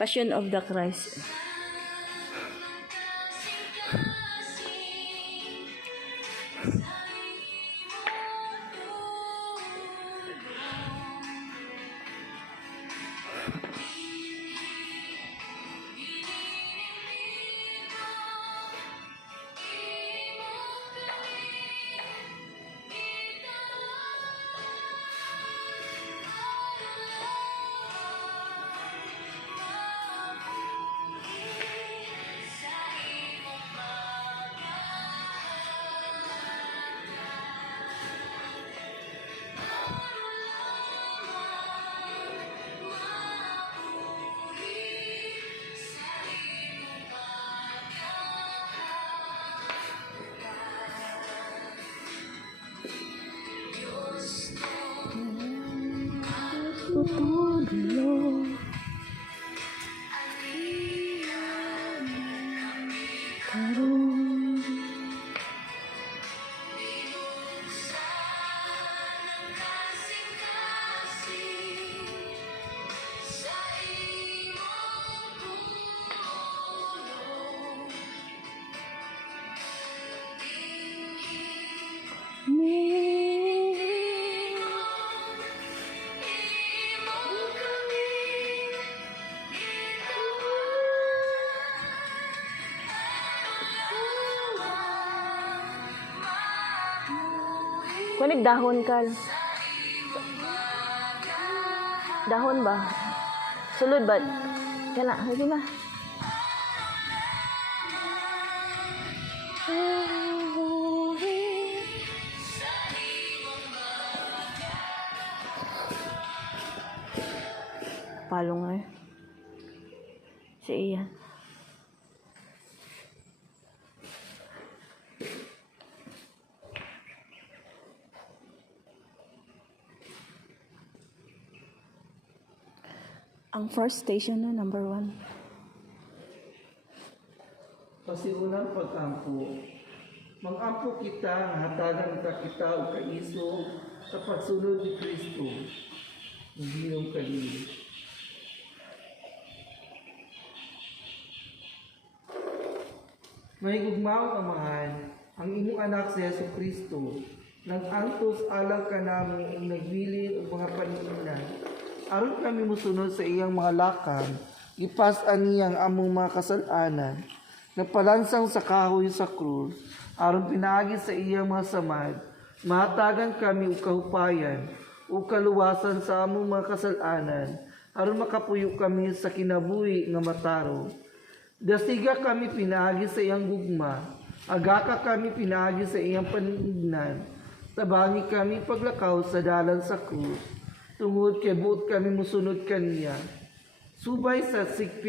Passion of the Christ. Kunig dahon kal. Dahon ba? Sulod ba? Kana, hindi na. Palong eh. Si Ian. Ang first station no, number 1. Pasiunang pag-ampo. Mag-ampo kita, hatagan kita o kaiso sa pagsunod ni Kristo. Hindi yung kalili. May gugmaong amahan, ang imong anak si Yesu Kristo, nag-antos alang ka namo ang nagwili og mga paniinan. Aron kami musunod sa iyang mga lakang, ipas-an niyang among mga kasalanan, nagpalansang sa kahoy sa krus, aron pinaagi sa iyang mga samad, mahatagan kami og kahupayan, o kaluwasan sa among mga kasalanan, aron makapuyo kami sa kinabuhi nga mataro. Dasiga kami pinaagi sa iyang gugma, agaka kami pinaagi sa iyang paninignan, tabangi kami paglakaw sa dalan sa krus, tungod kay buot kami musunod kaniya. Subay sa sikpit